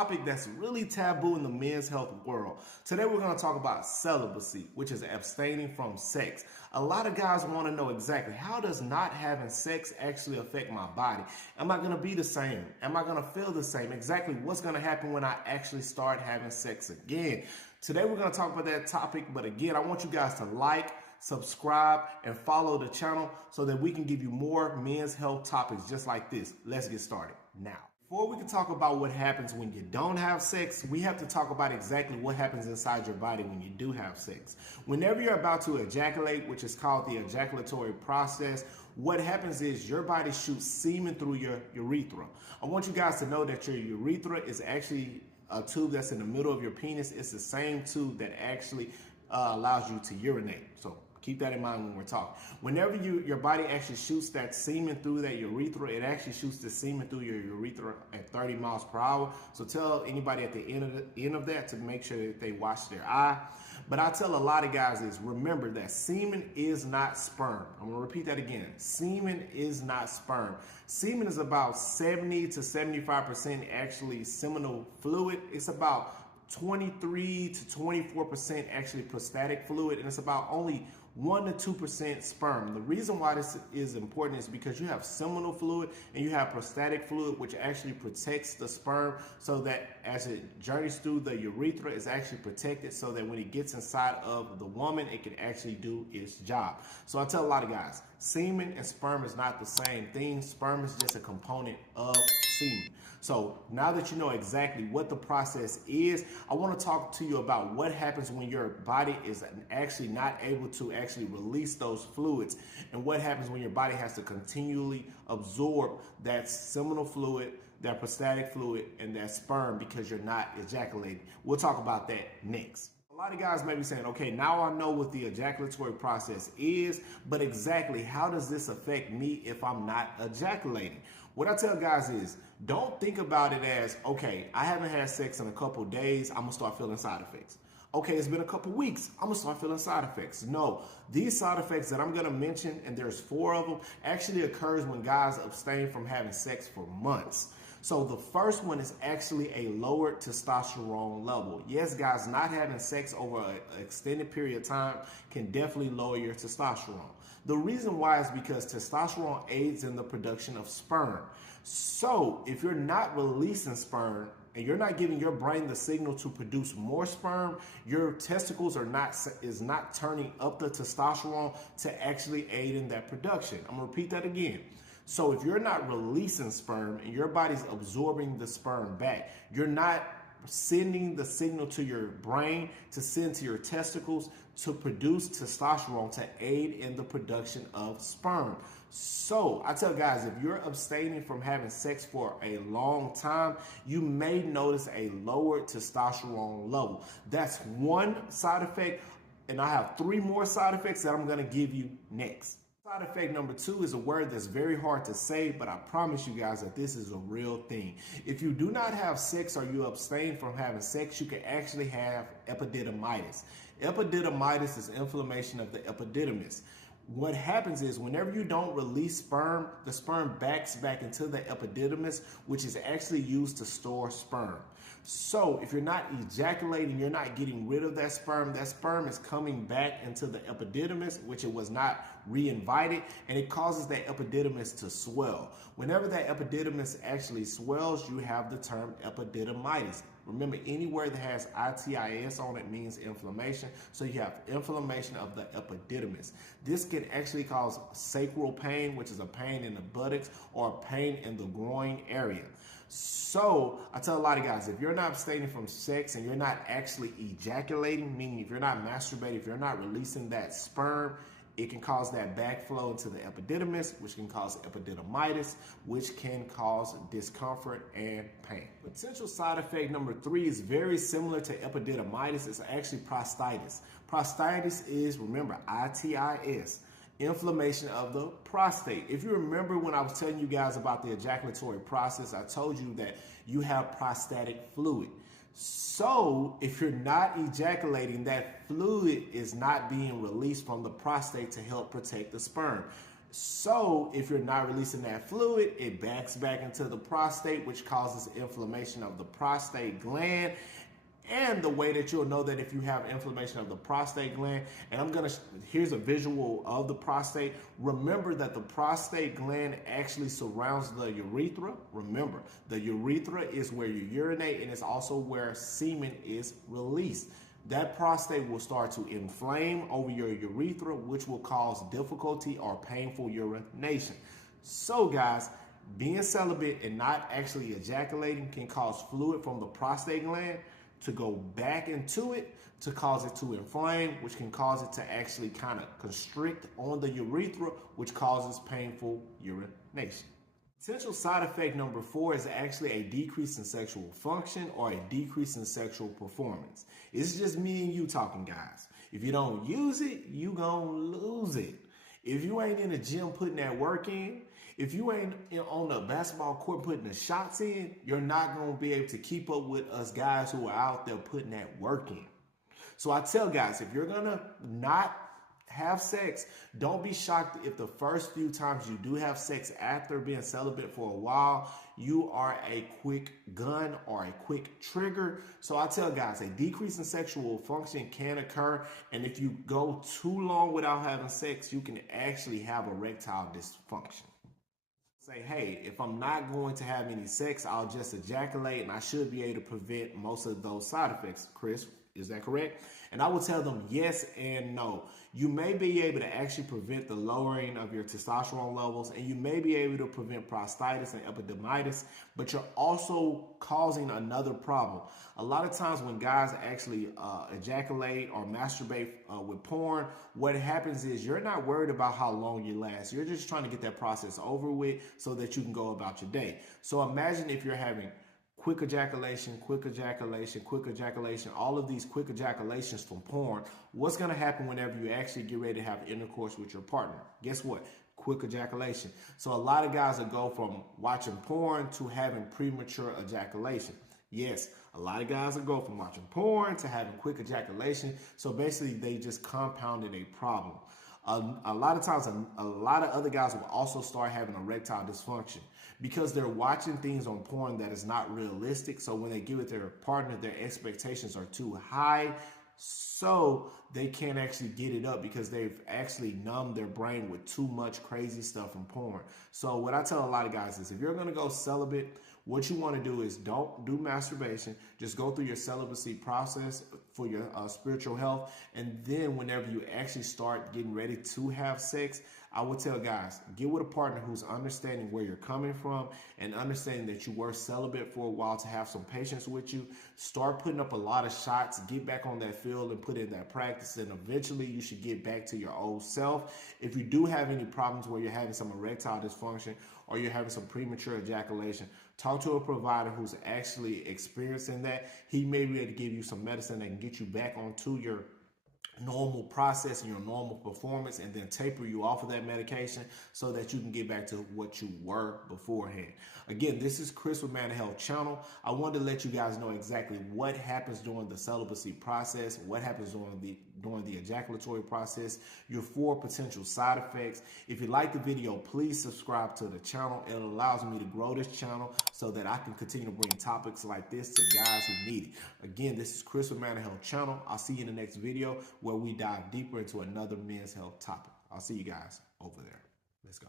Topic that's really taboo in the men's health world. Today we're going to talk about celibacy, which is abstaining from sex. A lot of guys want to know exactly, how does not having sex actually affect my body? Am I going to be the same? Am I going to feel the same? Exactly what's going to happen when I actually start having sex again? Today we're going to talk about that topic, but again, I want you guys to like, subscribe, and follow the channel so that we can give you more men's health topics just like this. Let's get started now. Before we can talk about what happens when you don't have sex, we have to talk about exactly what happens inside your body when you do have sex. Whenever you're about to ejaculate, which is called the ejaculatory process, what happens is your body shoots semen through your urethra. I want you guys to know that your urethra is actually a tube that's in the middle of your penis. It's the same tube that actually allows you to urinate. So keep that in mind when we're talking. Whenever your body actually shoots that semen through that urethra, it actually shoots the semen through your urethra at 30 miles per hour. So tell anybody at the end of that to make sure that they wash their eye. But I tell a lot of guys is, remember that semen is not sperm. I'm going to repeat that again. Semen is not sperm. Semen is about 70 to 75% actually seminal fluid. It's about 23 to 24% actually prostatic fluid, and it's about only 1 to 2% sperm. The reason why this is important is because you have seminal fluid and you have prostatic fluid, which actually protects the sperm so that as it journeys through the urethra, it's actually protected so that when it gets inside of the woman, it can actually do its job. So I tell a lot of guys, semen and sperm is not the same thing. Sperm is just a component of semen. So now that you know exactly what the process is, I want to talk to you about what happens when your body is actually not able to actually release those fluids, and what happens when your body has to continually absorb that seminal fluid, that prostatic fluid, and that sperm because you're not ejaculating. We'll talk about that next. A lot of guys may be saying, okay, now I know what the ejaculatory process is, but exactly how does this affect me if I'm not ejaculating? What I tell guys is, don't think about it as, okay, I haven't had sex in a couple days, I'm gonna start feeling side effects. Okay, it's been a couple weeks, I'm gonna start feeling side effects. No, these side effects that I'm gonna mention, and there's 4 of them, actually occurs when guys abstain from having sex for months. So the first one is actually a lowered testosterone level. Yes, guys, not having sex over an extended period of time can definitely lower your testosterone. The reason why is because testosterone aids in the production of sperm. So if you're not releasing sperm and you're not giving your brain the signal to produce more sperm, your testicles is not turning up the testosterone to actually aid in that production. I'm gonna repeat that again. So if you're not releasing sperm and your body's absorbing the sperm back, you're not sending the signal to your brain to send to your testicles to produce testosterone to aid in the production of sperm. So I tell guys, if you're abstaining from having sex for a long time, you may notice a lowered testosterone level. That's one side effect, and I have 3 more side effects that I'm going to give you next. Side effect number 2 is a word that's very hard to say, but I promise you guys that this is a real thing. If you do not have sex or you abstain from having sex, you can actually have epididymitis. Epididymitis is inflammation of the epididymis. What happens is whenever you don't release sperm, the sperm backs back into the epididymis, which is actually used to store sperm. So if you're not ejaculating, you're not getting rid of that sperm is coming back into the epididymis, which it was not re-invited, and it causes that epididymis to swell. Whenever that epididymis actually swells, you have the term epididymitis. Remember, anywhere that has itis on it means inflammation. So you have inflammation of the epididymis. This can actually cause sacral pain, which is a pain in the buttocks or a pain in the groin area. So I tell a lot of guys, if you're not abstaining from sex and you're not actually ejaculating, meaning if you're not masturbating, if you're not releasing that sperm, it can cause that backflow into the epididymis, which can cause epididymitis, which can cause discomfort and pain. Potential side effect number 3 is very similar to epididymitis. It's actually prostatitis. Prostatitis is, remember, itis. Inflammation of the prostate. If you remember when I was telling you guys about the ejaculatory process, I told you that you have prostatic fluid. So if you're not ejaculating, that fluid is not being released from the prostate to help protect the sperm. So if you're not releasing that fluid, it backs back into the prostate, which causes inflammation of the prostate gland. And the way that you'll know that if you have inflammation of the prostate gland, and here's a visual of the prostate. Remember that the prostate gland actually surrounds the urethra. Remember, the urethra is where you urinate, and it's also where semen is released. That prostate will start to inflame over your urethra, which will cause difficulty or painful urination. So guys, being celibate and not actually ejaculating can cause fluid from the prostate gland to go back into it, to cause it to inflame, which can cause it to actually kind of constrict on the urethra, which causes painful urination. Potential side effect number 4 is actually a decrease in sexual function or a decrease in sexual performance. It's just me and you talking, guys. If you don't use it, you gonna lose it. If you ain't in the gym putting that work in, if you ain't on the basketball court putting the shots in, you're not going to be able to keep up with us guys who are out there putting that work in. So I tell guys, if you're going to not have sex, don't be shocked if the first few times you do have sex after being celibate for a while, you are a quick gun or a quick trigger. So I tell guys, a decrease in sexual function can occur. And if you go too long without having sex, you can actually have erectile dysfunction. Say, hey, if I'm not going to have any sex, I'll just ejaculate and I should be able to prevent most of those side effects. Chris, is that correct? And I will tell them yes and no. You may be able to actually prevent the lowering of your testosterone levels, and you may be able to prevent prostatitis and epididymitis, but you're also causing another problem. A lot of times when guys actually ejaculate or masturbate with porn, what happens is you're not worried about how long you last. You're just trying to get that process over with so that you can go about your day. So imagine if you're having quick ejaculation, quick ejaculation, quick ejaculation, all of these quick ejaculations from porn. What's going to happen whenever you actually get ready to have intercourse with your partner? Guess what? Quick ejaculation. So a lot of guys will go from watching porn to having premature ejaculation. Yes, a lot of guys will go from watching porn to having quick ejaculation. So basically, they just compounded a problem. A lot of times, a lot of other guys will also start having erectile dysfunction because they're watching things on porn that is not realistic. So when they get with their partner, their expectations are too high. So they can't actually get it up because they've actually numbed their brain with too much crazy stuff from porn. So what I tell a lot of guys is if you're going to go celibate, what you want to do is don't do masturbation. Just go through your celibacy process for your spiritual health. And then whenever you actually start getting ready to have sex, I would tell guys, get with a partner who's understanding where you're coming from and understanding that you were celibate for a while to have some patience with you. Start putting up a lot of shots, get back on that field and put in that practice. And eventually you should get back to your old self. If you do have any problems where you're having some erectile dysfunction or you're having some premature ejaculation, talk to a provider who's actually experiencing that. He may be able to give you some medicine that can get you back onto your normal process and your normal performance and then taper you off of that medication so that you can get back to what you were beforehand. Again, this is Chris with Man Health Channel. I wanted to let you guys know exactly what happens during the celibacy process, what happens during the ejaculatory process, your 4 potential side effects. If you like the video, please subscribe to the channel. It allows me to grow this channel so that I can continue to bring topics like this to guys who need it. Again, this is Chris with Man Health Channel. I'll see you in the next video where we dive deeper into another men's health topic. I'll see you guys over there. Let's go.